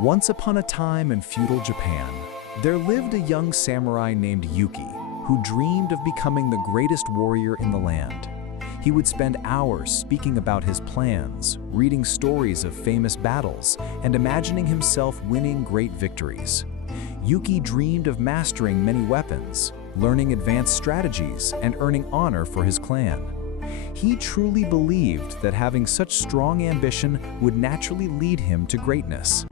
Once upon a time in feudal Japan, there lived a young samurai named Yuki, who dreamed of becoming the greatest warrior in the land. He would spend hours speaking about his plans, reading stories of famous battles, and imagining himself winning great victories. Yuki dreamed of mastering many weapons, learning advanced strategies, and earning honor for his clan. He truly believed that having such strong ambition would naturally lead him to greatness.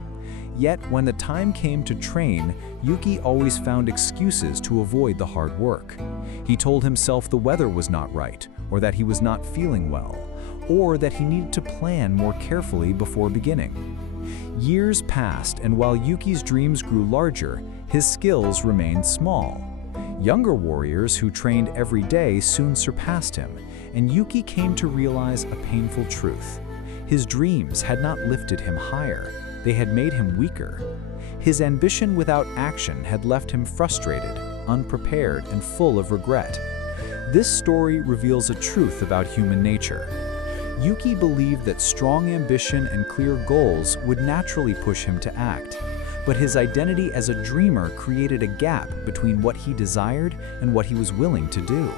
Yet, when the time came to train, Yuki always found excuses to avoid the hard work. He told himself the weather was not right, or that he was not feeling well, or that he needed to plan more carefully before beginning. Years passed, and while Yuki's dreams grew larger, his skills remained small. Younger warriors who trained every day soon surpassed him, and Yuki came to realize a painful truth. His dreams had not lifted him higher. They had made him weaker. His ambition without action had left him frustrated, unprepared, and full of regret. This story reveals a truth about human nature. Yuki believed that strong ambition and clear goals would naturally push him to act, but his identity as a dreamer created a gap between what he desired and what he was willing to do.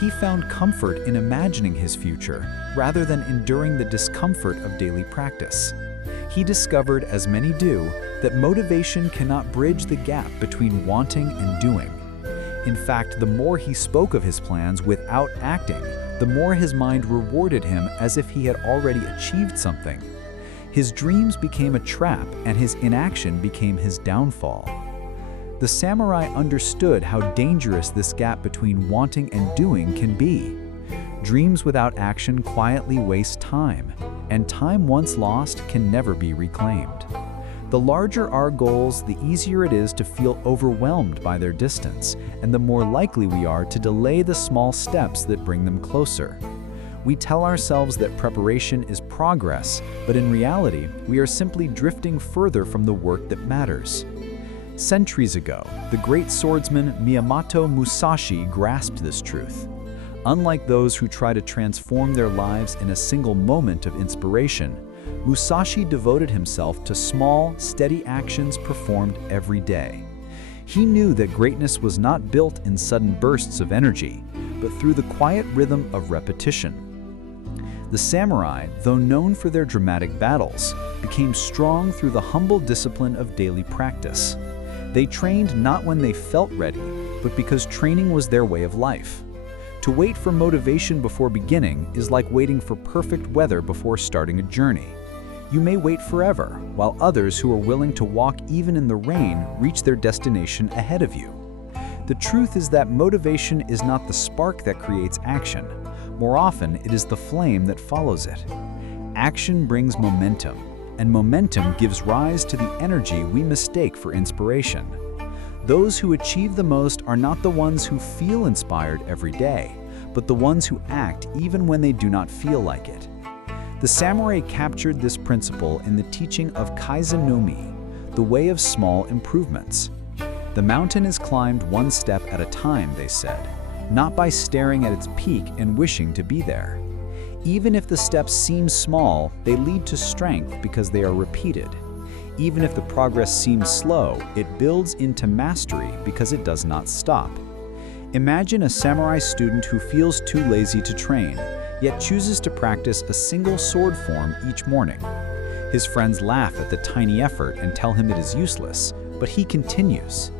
He found comfort in imagining his future rather than enduring the discomfort of daily practice. He discovered, as many do, that motivation cannot bridge the gap between wanting and doing. In fact, the more he spoke of his plans without acting, the more his mind rewarded him as if he had already achieved something. His dreams became a trap, and his inaction became his downfall. The samurai understood how dangerous this gap between wanting and doing can be. Dreams without action quietly waste time, and time once lost can never be reclaimed. The larger our goals, the easier it is to feel overwhelmed by their distance, and the more likely we are to delay the small steps that bring them closer. We tell ourselves that preparation is progress, but in reality, we are simply drifting further from the work that matters. Centuries ago, the great swordsman Miyamoto Musashi grasped this truth. Unlike those who try to transform their lives in a single moment of inspiration, Musashi devoted himself to small, steady actions performed every day. He knew that greatness was not built in sudden bursts of energy, but through the quiet rhythm of repetition. The samurai, though known for their dramatic battles, became strong through the humble discipline of daily practice. They trained not when they felt ready, but because training was their way of life. To wait for motivation before beginning is like waiting for perfect weather before starting a journey. You may wait forever, while others who are willing to walk even in the rain reach their destination ahead of you. The truth is that motivation is not the spark that creates action. More often, it is the flame that follows it. Action brings momentum, and momentum gives rise to the energy we mistake for inspiration. Those who achieve the most are not the ones who feel inspired every day, but the ones who act even when they do not feel like it. The samurai captured this principle in the teaching of Kaizen, the way of small improvements. The mountain is climbed one step at a time, they said, not by staring at its peak and wishing to be there. Even if the steps seem small, they lead to strength because they are repeated. Even if the progress seems slow, it builds into mastery because it does not stop. Imagine a samurai student who feels too lazy to train, yet chooses to practice a single sword form each morning. His friends laugh at the tiny effort and tell him it is useless, but he continues.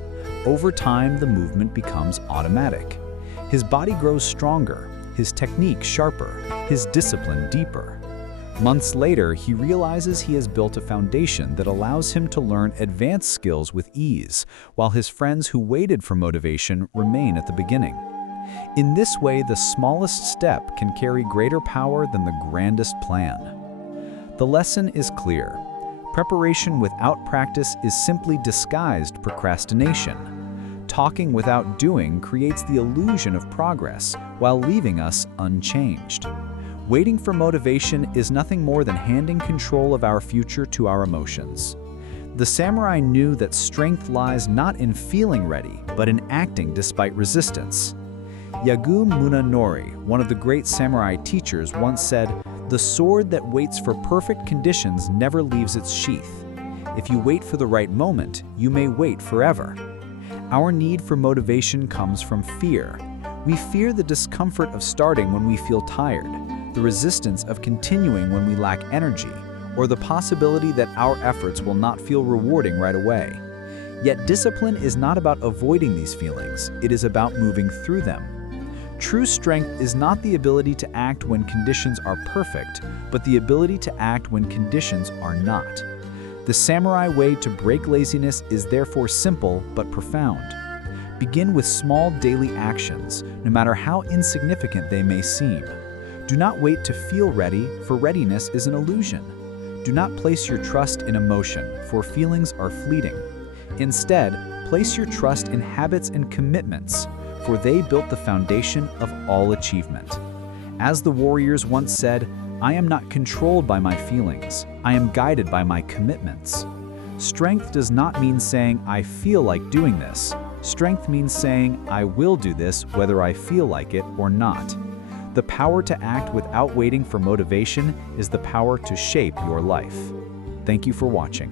Over time, the movement becomes automatic. His body grows stronger, his technique sharper, his discipline deeper. Months later, he realizes he has built a foundation that allows him to learn advanced skills with ease, while his friends who waited for motivation remain at the beginning. In this way, the smallest step can carry greater power than the grandest plan. The lesson is clear. Preparation without practice is simply disguised procrastination. Talking without doing creates the illusion of progress while leaving us unchanged. Waiting for motivation is nothing more than handing control of our future to our emotions. The samurai knew that strength lies not in feeling ready, but in acting despite resistance. Yagyu Munenori, one of the great samurai teachers, once said, "The sword that waits for perfect conditions never leaves its sheath. If you wait for the right moment, you may wait forever. Our need for motivation comes from fear. We fear the discomfort of starting when we feel tired, the resistance of continuing when we lack energy, or the possibility that our efforts will not feel rewarding right away. Yet discipline is not about avoiding these feelings, it is about moving through them. True strength is not the ability to act when conditions are perfect, but the ability to act when conditions are not. The samurai way to break laziness is therefore simple but profound. Begin with small daily actions, no matter how insignificant they may seem. Do not wait to feel ready, for readiness is an illusion. Do not place your trust in emotion, for feelings are fleeting. Instead, place your trust in habits and commitments, for they built the foundation of all achievement. As the warriors once said, "I am not controlled by my feelings, I am guided by my commitments." Strength does not mean saying, "I feel like doing this." Strength means saying, "I will do this whether I feel like it or not." The power to act without waiting for motivation is the power to shape your life. Thank you for watching.